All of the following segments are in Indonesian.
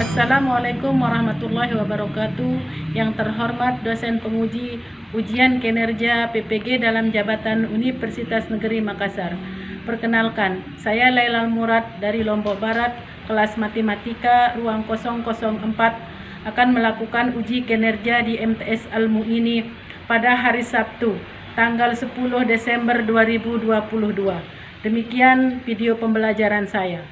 Assalamualaikum warahmatullahi wabarakatuh. Yang terhormat dosen penguji ujian kinerja PPG dalam jabatan Universitas Negeri Makassar. Perkenalkan, saya Lailal Murad dari Lombok Barat, kelas Matematika ruang 004 akan melakukan uji kinerja di MTS Al-Mu'ini pada hari Sabtu, tanggal 10 Desember 2022. Demikian video pembelajaran saya.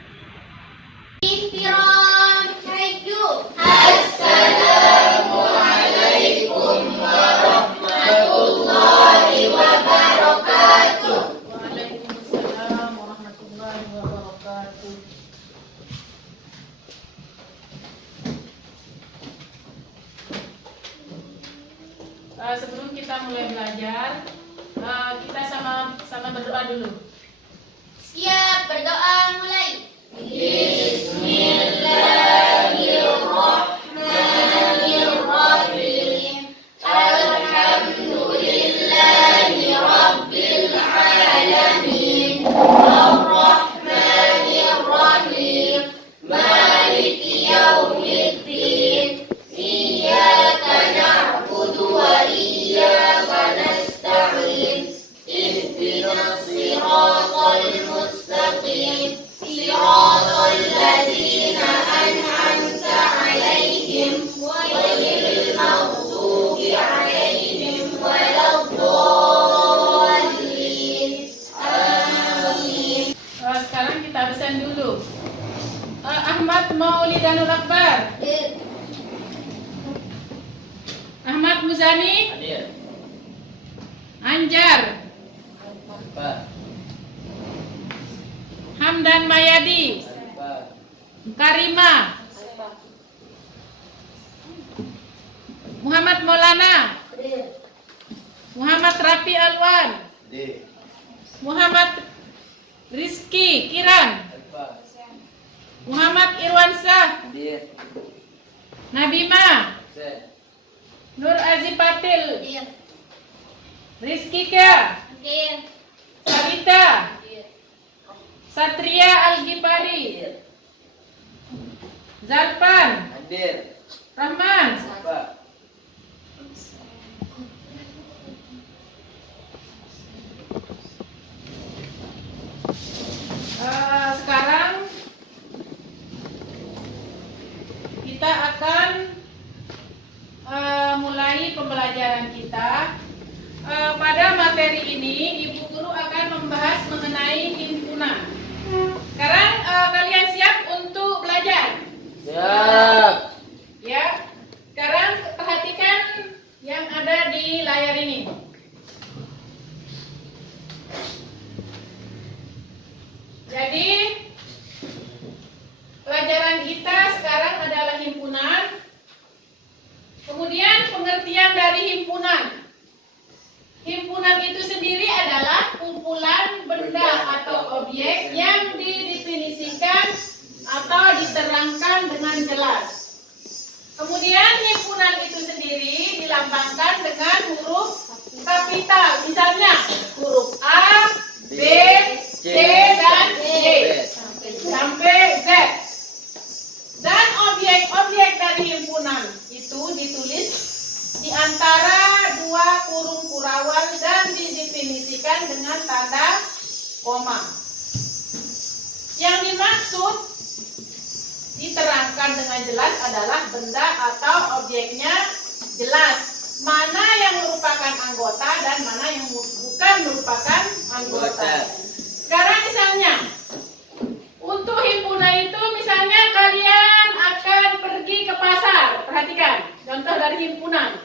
Assalamualaikum warahmatullahi wabarakatuh. Waalaikumsalam warahmatullahi wabarakatuh. Sebelum kita mulai belajar, kita sama berdoa dulu. Siap, berdoa mulai. Bismillahirrahmanirrahim. Alhamdulillahi rabbil alamin. Ar-Rahmanir-Rahim. Maliki yaumiddin. Iyyaka na'budu wa iyyaka nasta'in. Ihdinas siratal mustaqim. Siratal ladzina an'amta 'alaihim ghairil maghdubi 'alaihim waladdallin. Amin. Sekarang kita absen dulu. Ahmad Maulidanul Akbar. Ahmad Muzani. Hadir. Anjar. Pak. Hamdan Mayadi. Pak. Karima. Muhammad Maulana. Muhammad Rafi Alwan. D. Muhammad Rizki Kiran. Pak. Muhammad Irwansyah. Hadir. Nabima. Se. Nur Azipatil. Hadir. Rizki Kya. Hadir. Sabita. Satria Al-Ghifari. Hadir. Zarpan. Hadir. Rahman. Pak. Sekarang kita akan mulai pembelajaran kita. Pada materi ini Ibu Guru akan membahas mengenai himpunan. Sekarang kalian siap untuk belajar? Siap. Ya. Sekarang perhatikan yang ada di layar ini. Jadi pelajaran kita sekarang adalah himpunan. Kemudian pengertian dari himpunan. Himpunan itu sendiri adalah kumpulan benda atau objek yang didefinisikan atau diterangkan dengan jelas. Kemudian himpunan itu sendiri dilambangkan dengan huruf kapital. Misalnya huruf A, B, C, dan D sampai Z. Dan objek-objek dari himpunan itu ditulis di antara dua kurung kurawal dan didefinisikan dengan tanda koma. Yang dimaksud diterangkan dengan jelas adalah benda atau objeknya jelas. Mana yang merupakan anggota dan mana yang bukan merupakan anggota. Sekarang misalnya, untuk himpunan itu misalnya kalian akan pergi ke pasar. Perhatikan, contoh dari himpunan.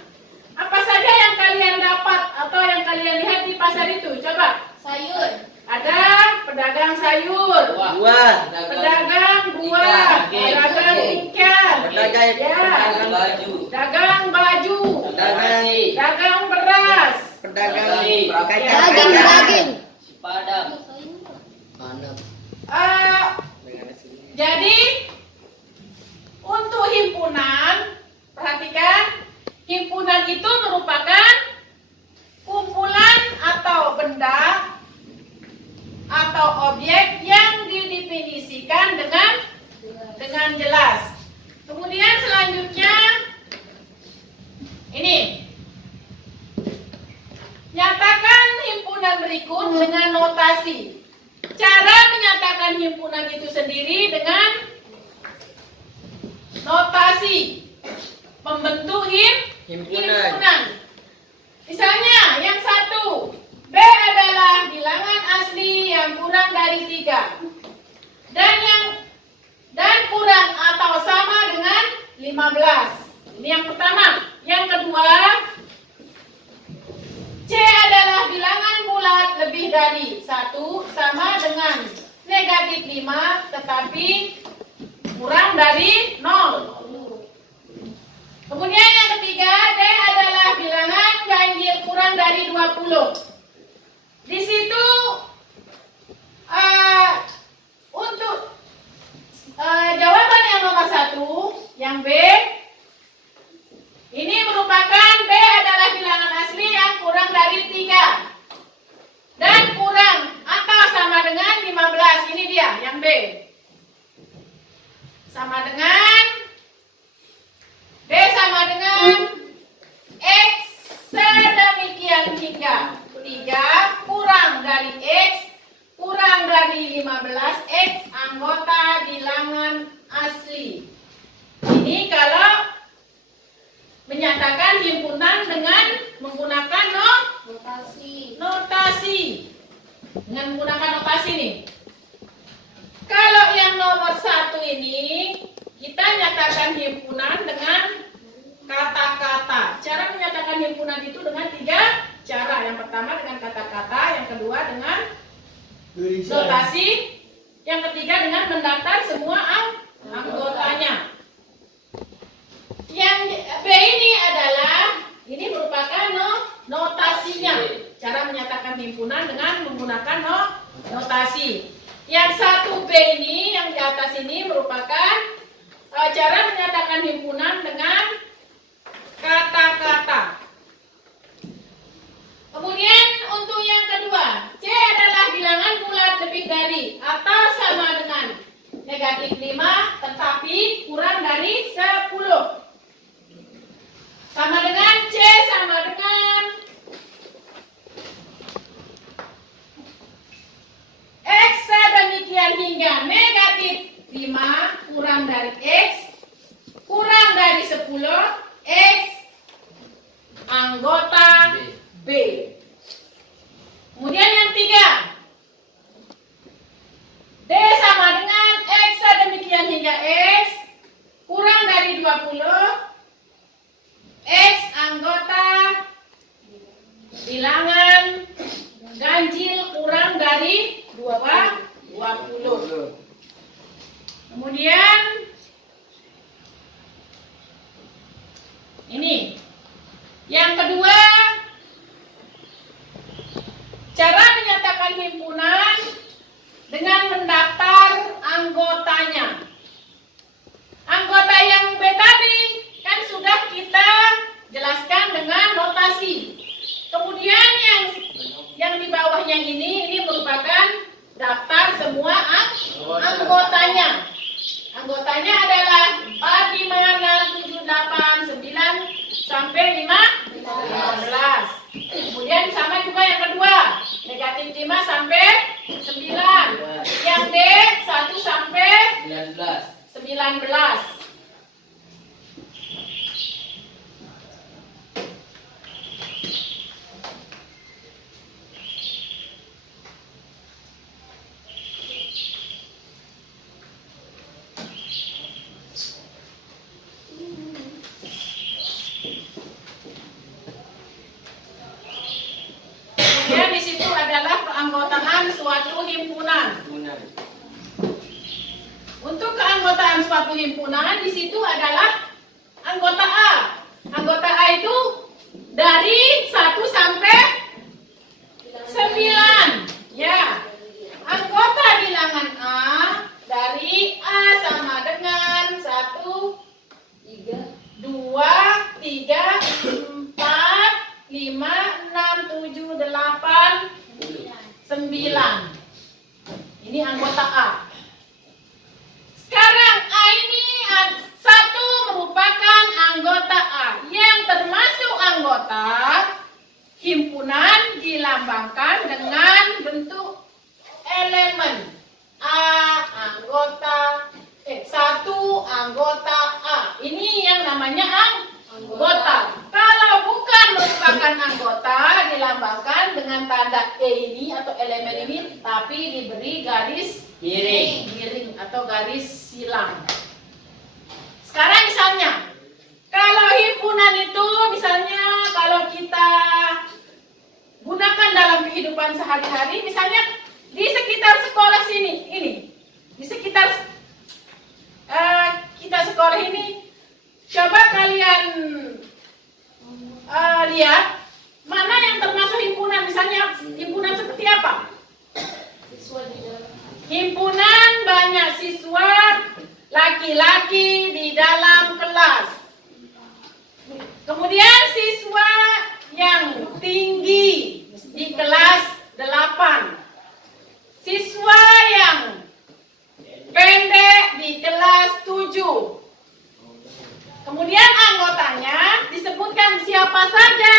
Apa saja yang kalian dapat atau yang kalian lihat di pasar itu? Coba. Sayur. Ada pedagang sayur, Buah. pedagang buah, pedagang ikan, Pedagang baju. dagang baju, dagang beras, Pedagang Daging. Padang. Jadi untuk himpunan, perhatikan, himpunan itu merupakan kumpulan atau benda atau objek yang didefinisikan dengan jelas. sendiri dengan notasi membentuk himpunan. Misalnya yang satu, B adalah bilangan asli yang kurang dari 3 dan kurang atau sama dengan 15. Ini yang pertama. Yang kedua, C adalah bilangan bulat lebih dari 1 sama dengan negatif 5 tetapi kurang dari 0. Kemudian yang ketiga, D adalah bilangan ganjil kurang dari 20. Di situ untuk jawaban yang nomor 1, yang B, ini merupakan B adalah bilangan asli yang kurang dari 3 dan kurang atau sama dengan 15. Ini dia yang B. Sama dengan B sama dengan X sedemikian hingga 3 kurang dari X kurang dari 15 X anggota bilangan asli. Ini kalau menyatakan himpunan dengan menggunakan notasi. Dengan menggunakan notasi nih. Kalau yang nomor 1 ini kita nyatakan himpunan dengan kata-kata. Cara menyatakan himpunan itu dengan 3 cara. Yang pertama dengan kata-kata, yang kedua dengan notasi, yang ketiga dengan mendaftar semua anggotanya. Yang B ini adalah, ini merupakan notasinya. Cara menyatakan himpunan dengan menggunakan notasi. Yang 1B ini, yang di atas ini merupakan cara menyatakan himpunan dengan kata-kata. Kemudian untuk yang kedua, C adalah bilangan bulat lebih dari atau sama dengan negatif 5 tetapi kurang dari 10. Sama dengan C sama dengan X sedemikian hingga negatif 5 kurang dari X kurang dari 10 X anggota B. Kemudian yang 3, D sama dengan X sedemikian hingga X kurang dari 20 X anggota bilangan ganjil kurang dari 20. Kemudian ini yang kedua, cara menyatakan himpunan dengan mendaftar anggotanya. Anggota yang B tadi kan sudah kita jelaskan dengan notasi. Kemudian yang di bawahnya ini merupakan daftar semua anggotanya. Anggotanya adalah 4, 5, 6, 7, 8, 9 sampai 15. Kemudian sama juga yang kedua, negatif 5 sampai 9. Yang D 1 sampai 19. Kemudian di situ adalah keanggotaan suatu himpunan. Untuk keanggotaan suatu himpunan di situ adalah anggota A. Anggota A itu dari 1 sampai 9. Ya. Anggota bilangan A dari A sama dengan 1, 2, 3, 4, 5, 6, 7, 8, 9. Ini anggota A. Sekarang A ini satu merupakan anggota A yang termasuk anggota himpunan dilambangkan dengan bentuk elemen A anggota namanya anggota. Kalau bukan merupakan anggota, dilambangkan dengan tanda E ini atau elemen ini, tapi diberi garis miring atau garis silang. Sekarang misalnya, kalau himpunan itu misalnya kalau kita gunakan dalam kehidupan sehari-hari, misalnya di sekitar sekolah sini, di sekitar kita sekolah ini, coba kalian lihat mana yang termasuk himpunan, misalnya himpunan seperti apa? Himpunan banyak siswa laki-laki di dalam kelas. Kemudian siswa yang tinggi di kelas 8. Siswa yang pendek di kelas 7. Kemudian anggotanya disebutkan siapa saja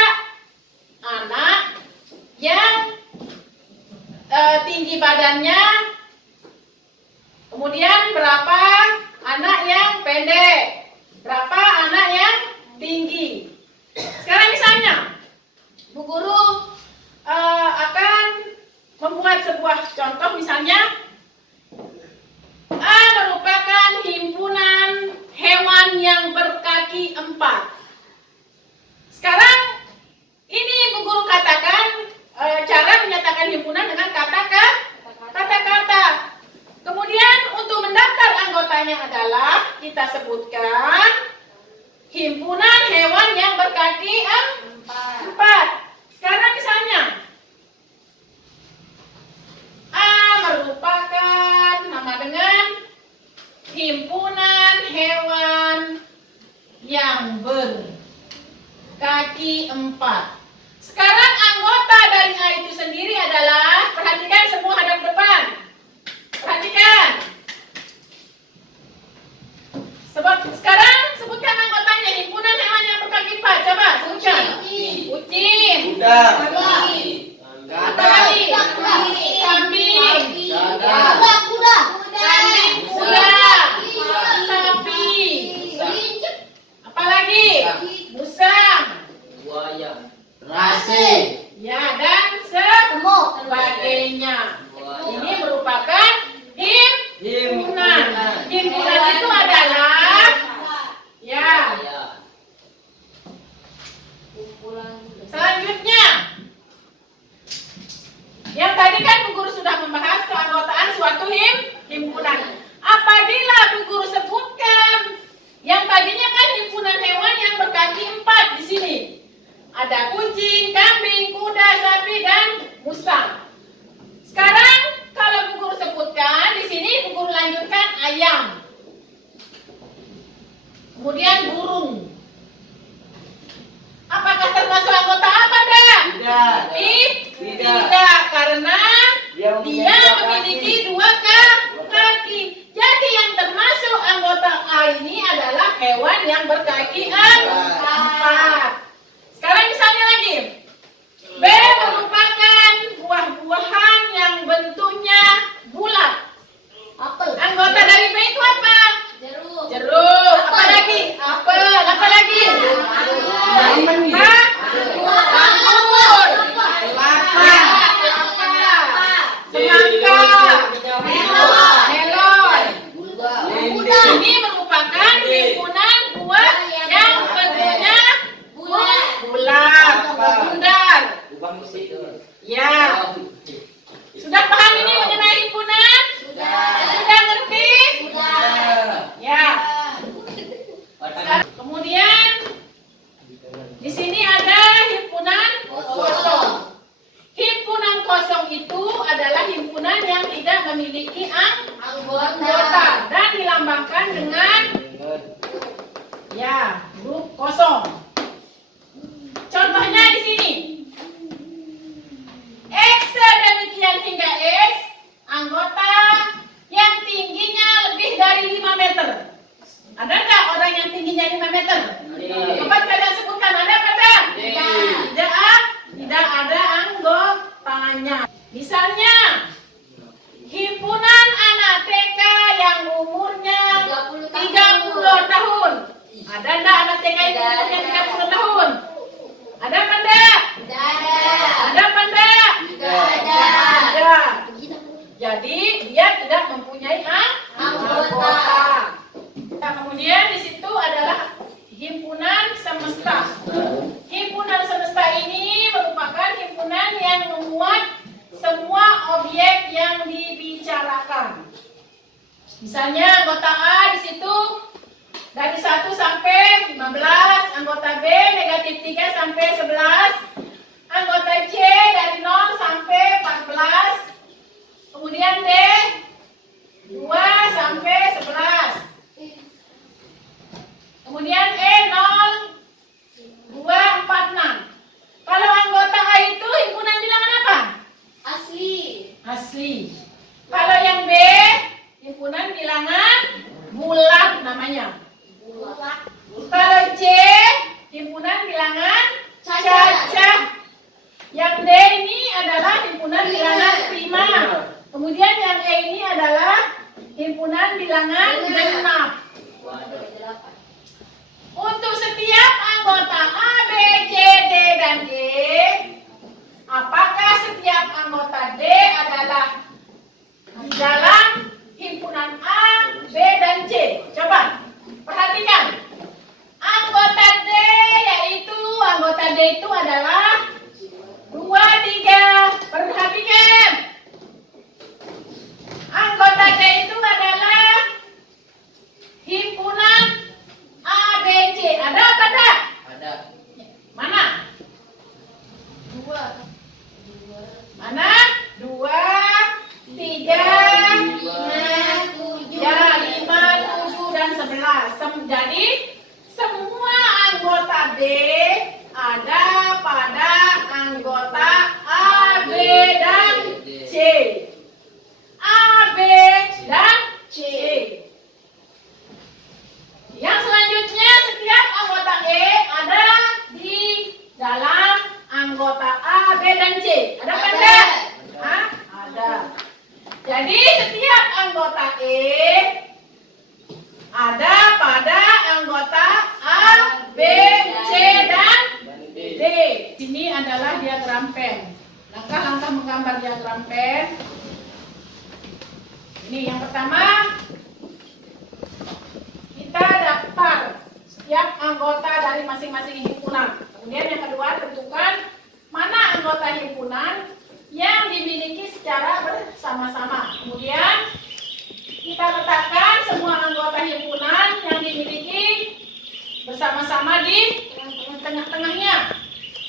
anak yang tinggi badannya, kemudian berapa anak yang pendek, berapa anak yang tinggi. Sekarang misalnya Bu Guru akan membuat sebuah contoh, misalnya A merupakan himpunan hewan yang berkaki 4. Sekarang ini Bu Guru katakan cara menyatakan himpunan dengan kata-kata. Kemudian untuk mendaftar anggotanya adalah kita sebutkan himpunan hewan yang berkaki 4. Sekarang misalnya A merupakan nama dengan himpunan hewan yang berkaki 4. Sekarang anggota dari A itu sendiri adalah, perhatikan semua hadap depan. Perhatikan. Sekarang sebutkan anggotanya, himpunan hewan yang berkaki 4. Coba sebutkan. Kucing. Kuda. Apa lagi? Kambing. Kuda. Kambing, kuda. Sapi. Apa lagi? Musang. Buaya. Rase. Ya, dan sebagainya. Ini merupakan himpunan. Himpunan itu adalah ya. Selanjutnya, yang tadi kan Bu Guru sudah membahas keanggotaan suatu himpunan. Apabila Bu Guru sebutkan yang tadinya kan himpunan hewan yang berkaki 4 di sini. Ada kucing, kambing, kuda, sapi, dan musang. Sekarang kalau Bu Guru sebutkan di sini, Bu Guru lanjutkan ayam. Kemudian burung. Apakah termasuk anggota apa, Dah? Tidak, karena dia memiliki 2 kaki. Jadi yang termasuk anggota A ini adalah hewan yang berkaki 4. Sekarang misalnya lagi, B merupakan buah-buahan yang bentuknya bulat. Anggota dari B itu apa? Jeruk. Apa lagi? Apel. Apa lagi? Anggur. Semangka. Melon. Ini merupakan himpunan buah yang bentuknya bulat, bundar. Ya. Sudah paham ini mengenai himpunan? Sudah ngerti? Ya. Kemudian di sini ada himpunan kosong. Himpunan kosong itu adalah himpunan yang tidak memiliki anggota dan dilambangkan dengan ya, huruf kosong. Contohnya di sini. X demikian hingga X, anggota yang tingginya lebih dari 5 meter. Ada nggak orang yang tingginya 5 meter? Coba kalian sebutkan, ada nggak? Tidak ada anggotanya. Misalnya, himpunan anak TK yang umurnya 30 tahun. Ada nggak anak STK itu umurnya 30 tahun? Ada apa enggak? Ada apa enggak? Ada. Jadi dia tidak mempunyai anggota. Nah, kemudian di situ adalah himpunan semesta. Himpunan semesta ini merupakan himpunan yang memuat semua objek yang dibicarakan. Misalnya anggota A di situ dari 1 sampai 15, anggota B negatif 3 sampai 11, anggota C dari 0 sampai 14, kemudian D 2 sampai 11, kemudian E 0, 2, 4, 6. Kalau anggota A itu himpunan bilangan apa? Asli. Kalau yang B himpunan bilangan bulat namanya. Kalau C himpunan bilangan cacah. Yang D ini adalah himpunan bilangan prima. Kemudian yang E ini adalah himpunan bilangan genap. Untuk setiap anggota A, B, C, D, dan E, apakah setiap anggota D adalah di dalam himpunan A, B, dan C? Coba perhatikan. Anggota D itu adalah 2, 3. Perhatikan. Anggota D itu adalah himpunan A, B, C. Ada apa enggak? Ada. Mana? 2. Mana? 2, 3, 5, 7, dan 11. Jadi semua anggota D ada pada anggota A, B, dan C. A, B, dan C. Yang selanjutnya setiap anggota E ada di dalam anggota A, B, dan C. Ada apa enggak? Ada. Jadi setiap anggota E ada pada anggota A, B, C, dan D. Ini adalah diagram pen. Langkah-langkah menggambar diagram pen. Ini yang pertama, kita daftar setiap anggota dari masing-masing himpunan. Kemudian yang kedua, tentukan mana anggota himpunan yang dimiliki secara bersama-sama. Kemudian kita letakkan semua anggota himpunan yang dimiliki bersama-sama di tengah-tengahnya.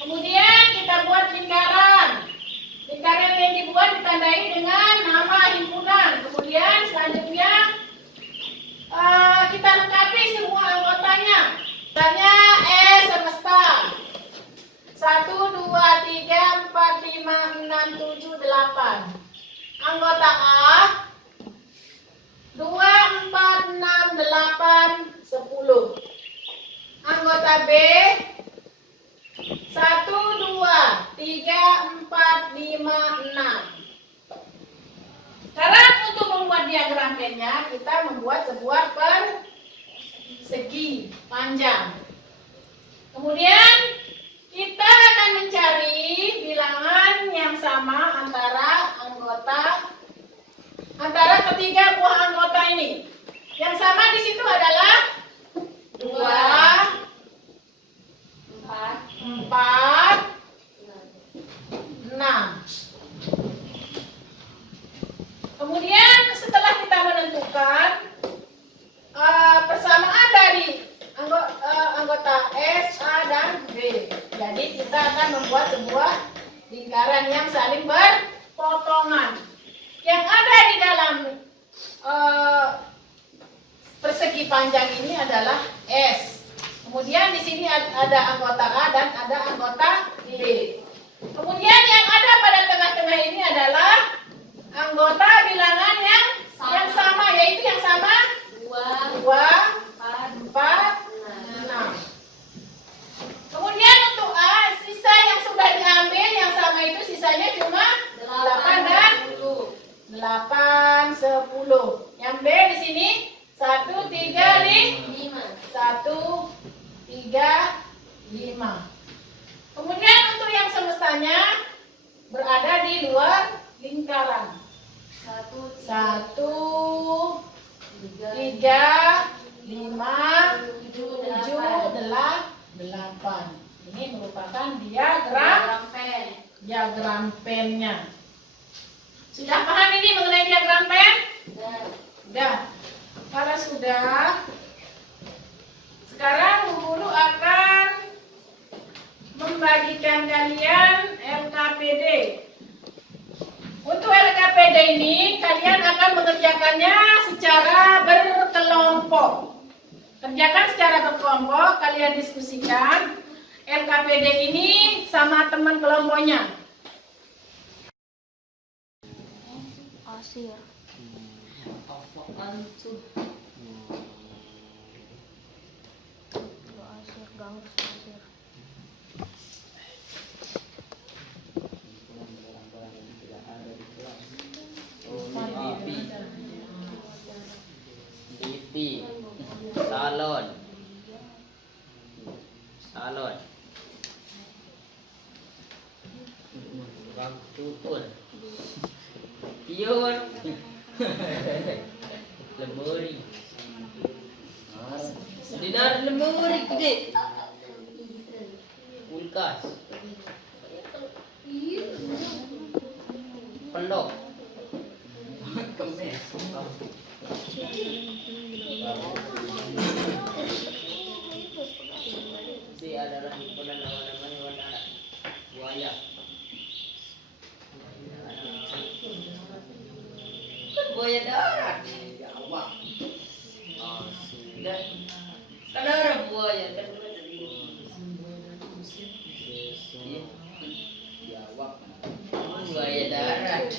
Kemudian kita buat lingkaran. Lingkaran yang dibuat ditandai dengan nama himpunan. Kemudian selanjutnya kita lengkapi semua anggotanya. Misalnya semesta 1, 2, 3, 4, 5, 6, 7, 8. Anggota A 2, 4, 6, 8, 10. Anggota B 1, 2, 3, 4, 5, 6. Cara untuk membuat diagram pennya, kita membuat sebuah persegi panjang. Kemudian kita akan mencari bilangan yang sama antara ketiga buah anggota ini. Yang sama di situ adalah 2, 4, 6. Kemudian setelah kita menentukan persamaan dari anggota S, A, dan B, jadi kita akan membuat sebuah lingkaran yang saling berpotongan. Yang ada di dalam persegi panjang ini adalah S. Kemudian di sini ada anggota A dan ada anggota B. Kemudian yang ada pada tengah-tengah ini adalah anggota bilangan yang sama, yaitu yang sama 2, 4, 6. Kemudian untuk A, sisa yang sudah diambil yang sama itu sisanya cuma 8 dan 8, 10. Yang B di sini 1, 3, 5. 1, 3, 3, 5. Kemudian untuk yang semestanya berada di luar lingkaran. 1, 3, 5, 7, 8. Ini merupakan diagram pennya. Sudah paham ini mengenai diagram pen? Sudah. Kalau sudah, sekarang Bu Guru akan membagikan kalian LKPD. Untuk LKPD ini kalian akan mengerjakannya secara berkelompok. Kerjakan secara berkelompok, kalian diskusikan LKPD ini sama teman kelompoknya. Asir. Asir, ganggu asir. TV, salon, bang tutun, pion, lemuri, dinar lemuri gede, kulkas, pendok. Di adalah himpunan nama-nama hewan darat. Buaya. Kan buaya darat. Jawab. Dan kan ada buaya kan jawab. Buaya darat.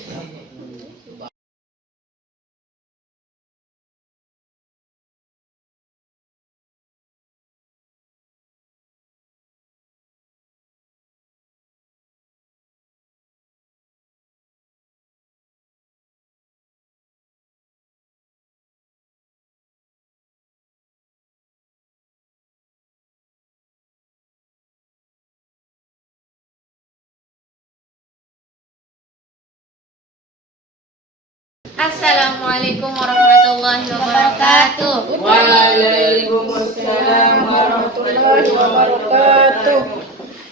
Assalamualaikum warahmatullahi wabarakatuh. Waalaikumsalam warahmatullahi wabarakatuh.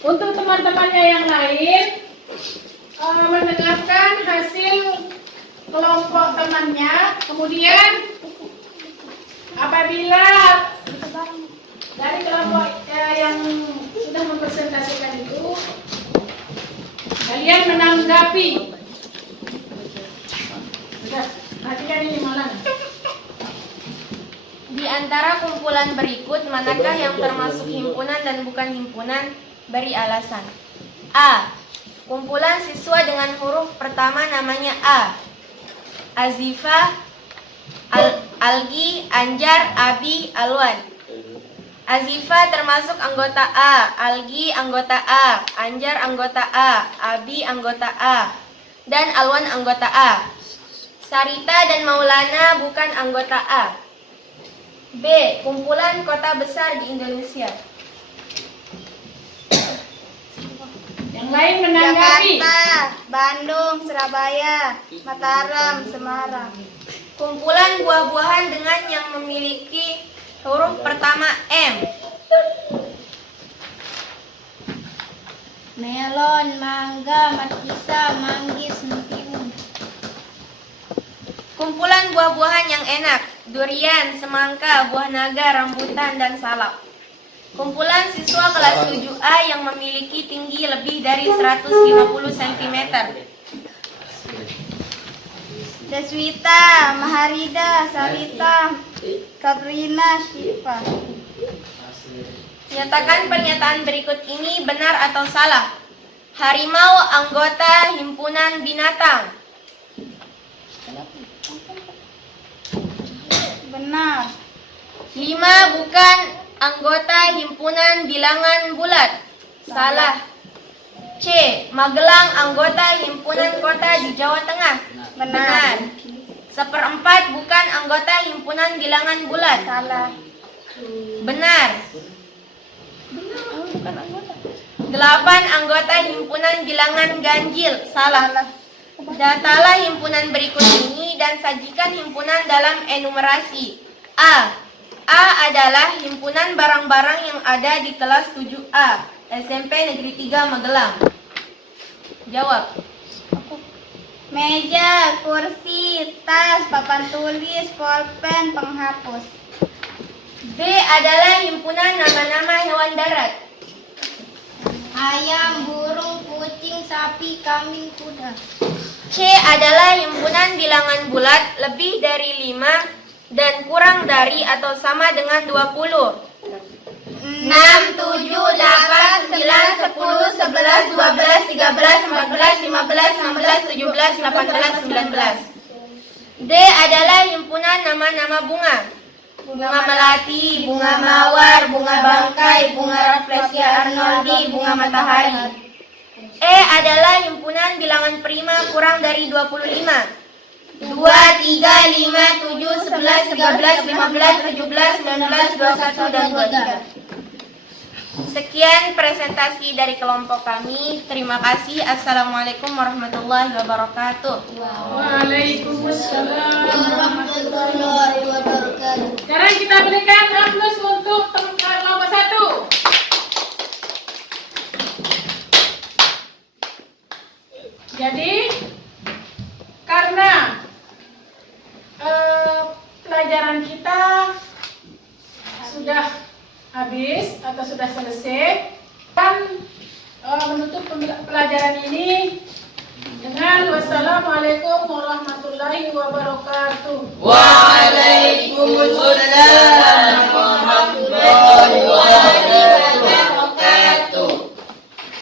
Untuk teman-temannya yang lain, mendengarkan hasil kelompok temannya, kemudian apabila dari kelompok yang sudah mempresentasikan itu, kalian menanggapi. Perhatikan ini malam. Di antara kumpulan berikut, manakah yang termasuk himpunan dan bukan himpunan? Beri alasan. A. Kumpulan siswa dengan huruf pertama namanya A. Azifa, Algi, Anjar, Abi, Alwan. Azifa termasuk anggota A, Algi anggota A, Anjar anggota A, Abi anggota A, dan Alwan anggota A. Sarita dan Maulana bukan anggota A. B. Kumpulan kota besar di Indonesia. Yang lain menanggapi. Jakarta, Bandung, Surabaya, Mataram, Semarang. Kumpulan buah-buahan dengan yang memiliki huruf pertama M. Melon, mangga, markisa, manggis, mentimun. Kumpulan buah-buahan yang enak: durian, semangka, buah naga, rambutan, dan salak. Kumpulan siswa kelas 7A yang memiliki tinggi lebih dari 150 cm. Deswita, Maharida, Sarita, Katrina, Syifa. Nyatakan pernyataan berikut ini benar atau salah. Harimau anggota himpunan binatang. Benar. 5 bukan anggota himpunan bilangan bulat. Salah. C. Magelang anggota himpunan kota di Jawa Tengah. Benar. 1/4 bukan anggota himpunan bilangan bulat. Salah. Benar. 8 anggota himpunan bilangan ganjil. Salah. Datalah himpunan berikut ini dan sajikan himpunan dalam enumerasi. A adalah himpunan barang-barang yang ada di kelas 7A SMP Negeri 3 Magelang. Jawab. Meja, kursi, tas, papan tulis, pulpen, penghapus. B adalah himpunan nama-nama hewan darat. Ayam, burung, kucing, sapi, kambing, kuda. C adalah himpunan bilangan bulat lebih dari 5 dan kurang dari atau sama dengan 20. 6, 7, 8, 9, 10, 11, 12, 13, 14, 15, 16, 17, 18, 19. D adalah himpunan nama-nama bunga. Bunga melati, bunga mawar, bunga bangkai, bunga rafflesia arnoldi, bunga matahari. E adalah himpunan bilangan prima kurang dari 25. 2, 3, 5, 7, 11, 13, 15, 17, 19, 21, dan 23. Sekian presentasi dari kelompok kami. Terima kasih. Assalamualaikum warahmatullahi wabarakatuh. Waalaikumsalam. Warahmatullahi wabarakatuh. Sekarang kita berikan aplaus untuk kelompok 1. Jadi karena pelajaran kita sudah habis atau sudah selesai, dan menutup pelajaran ini dengan wassalamualaikum warahmatullahi wabarakatuh. Waalaikumsalam.